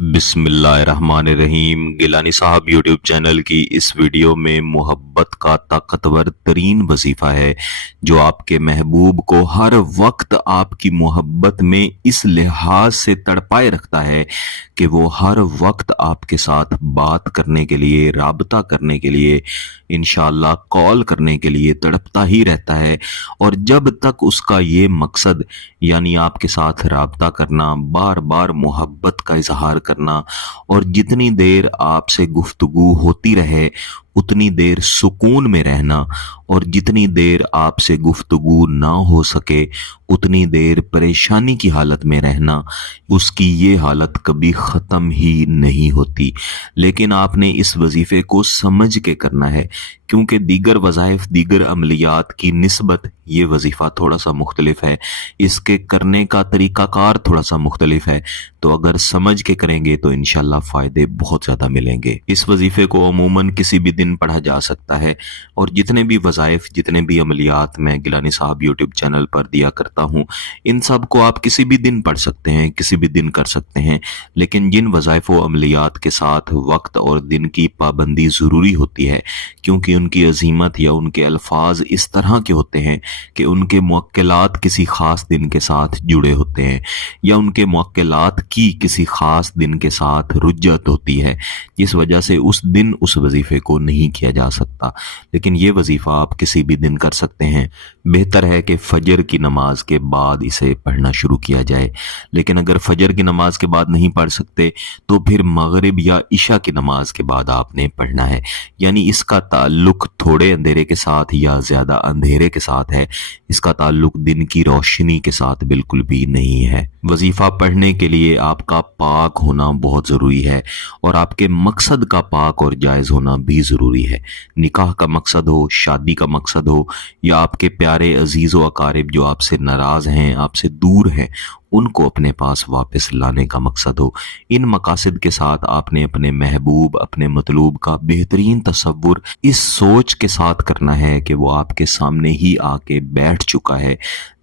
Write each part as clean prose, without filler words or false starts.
بسم اللہ الرحمن الرحیم۔ گیلانی صاحب یوٹیوب چینل کی اس ویڈیو میں محبت کا طاقتور ترین وظیفہ ہے جو آپ کے محبوب کو ہر وقت آپ کی محبت میں اس لحاظ سے تڑپائے رکھتا ہے کہ وہ ہر وقت آپ کے ساتھ بات کرنے کے لیے، رابطہ کرنے کے لیے، انشاءاللہ کال کرنے کے لیے تڑپتا ہی رہتا ہے۔ اور جب تک اس کا یہ مقصد یعنی آپ کے ساتھ رابطہ کرنا، بار بار محبت کا اظہار کرنا اور جتنی دیر آپ سے گفتگو ہوتی رہے اتنی دیر سکون میں رہنا، اور جتنی دیر آپ سے گفتگو نہ ہو سکے اتنی دیر پریشانی کی حالت میں رہنا، اس کی یہ حالت کبھی ختم ہی نہیں ہوتی۔ لیکن آپ نے اس وظیفے کو سمجھ کے کرنا ہے، کیونکہ دیگر وظائف، دیگر عملیات کی نسبت یہ وظیفہ تھوڑا سا مختلف ہے، اس کے کرنے کا طریقہ کار تھوڑا سا مختلف ہے۔ تو اگر سمجھ کے کریں گے تو انشاءاللہ فائدے بہت زیادہ ملیں گے۔ اس وظیفے کو عموماً کسی بھی دن پڑھا جا سکتا ہے، اور جتنے بھی وظائف، جتنے بھی عملیات میں گیلانی صاحب یوٹیوب چینل پر دیا کرتا ہوں، ان سب کو آپ کسی بھی دن پڑھ سکتے ہیں، کسی بھی دن کر سکتے ہیں۔ لیکن جن وظائف و عملیات کے ساتھ وقت اور دن کی پابندی ضروری ہوتی ہے، کیونکہ ان کی عظیمت یا ان کے الفاظ اس طرح کے ہوتے ہیں کہ ان کے موکلات کسی خاص دن کے ساتھ جڑے ہوتے ہیں، یا ان کے موکلات کی کسی خاص دن کے ساتھ رجت ہوتی ہے، جس وجہ سے اس دن اس وظیفے کو نہیں کیا جا سکتا۔ لیکن یہ وظیفہ آپ کسی بھی دن کر سکتے ہیں۔ بہتر ہے کہ فجر کی نماز کے بعد اسے پڑھنا شروع کیا جائے، لیکن اگر فجر کی نماز کے بعد نہیں پڑھ سکتے تو پھر مغرب یا عشاء کی نماز کے بعد آپ نے پڑھنا ہے۔ یعنی اس کا تعلق تھوڑے اندھیرے کے ساتھ یا زیادہ اندھیرے کے ساتھ ہے، اس کا تعلق دن کی روشنی کے ساتھ بالکل بھی نہیں ہے۔ وظیفہ پڑھنے کے لیے آپ کا پاک ہونا بہت ضروری ہے، اور آپ کے مقصد کا پاک اور جائز ہونا بھی ضروری ہے۔ نکاح کا مقصد ہو، شادی کا مقصد ہو، یا آپ کے پیارے عزیز و اقارب جو آپ سے ناراض ہیں، آپ سے دور ہیں، ان کو اپنے پاس واپس لانے کا مقصد ہو، ان مقاصد کے ساتھ آپ نے اپنے محبوب، اپنے مطلوب کا بہترین تصور اس سوچ کے ساتھ کرنا ہے کہ وہ آپ کے سامنے ہی آ کے بیٹھ چکا ہے،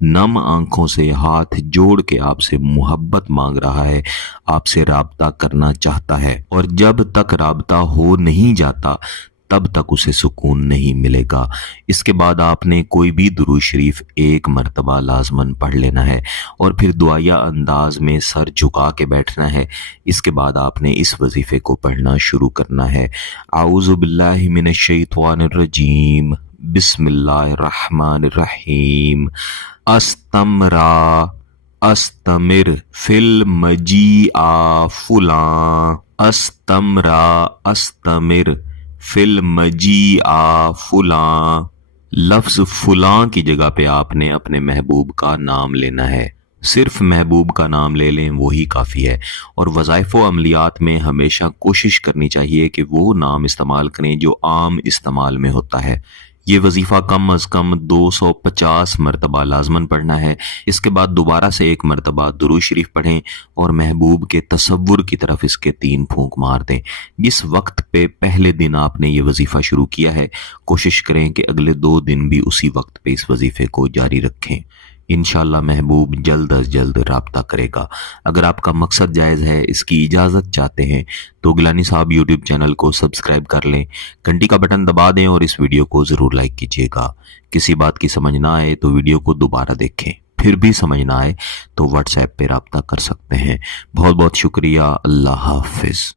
نم آنکھوں سے ہاتھ جوڑ کے آپ سے محبت مانگ رہا ہے، آپ سے رابطہ کرنا چاہتا ہے، اور جب تک رابطہ ہو نہیں جاتا تب تک اسے سکون نہیں ملے گا۔ اس کے بعد آپ نے کوئی بھی درود شریف ایک مرتبہ لازماً پڑھ لینا ہے، اور پھر دعائیہ انداز میں سر جھکا کے بیٹھنا ہے۔ اس کے بعد آپ نے اس وظیفے کو پڑھنا شروع کرنا ہے۔ اعوذ باللہ من الشیطان الرجیم، بسم اللہ الرحمن الرحیم۔ استمرا استمر فی المجیء فلاں، استمرا استمر فی المجیء فلاں۔ لفظ فلاں کی جگہ پہ آپ نے اپنے محبوب کا نام لینا ہے، صرف محبوب کا نام لے لیں وہی کافی ہے۔ اور وظائف و عملیات میں ہمیشہ کوشش کرنی چاہیے کہ وہ نام استعمال کریں جو عام استعمال میں ہوتا ہے۔ یہ وظیفہ کم از کم 250 مرتبہ لازماً پڑھنا ہے۔ اس کے بعد دوبارہ سے ایک مرتبہ درود شریف پڑھیں، اور محبوب کے تصور کی طرف اس کے 3 پھونک مار دیں۔ جس وقت پہ پہلے دن آپ نے یہ وظیفہ شروع کیا ہے، کوشش کریں کہ اگلے 2 دن بھی اسی وقت پہ اس وظیفے کو جاری رکھیں۔ انشاءاللہ محبوب جلد از جلد رابطہ کرے گا۔ اگر آپ کا مقصد جائز ہے، اس کی اجازت چاہتے ہیں، تو گیلانی صاحب یوٹیوب چینل کو سبسکرائب کر لیں، گھنٹی کا بٹن دبا دیں، اور اس ویڈیو کو ضرور لائک کیجیے گا۔ کسی بات کی سمجھ نہ آئے تو ویڈیو کو دوبارہ دیکھیں، پھر بھی سمجھ نہ آئے تو واٹس ایپ پہ رابطہ کر سکتے ہیں۔ بہت بہت شکریہ۔ اللہ حافظ۔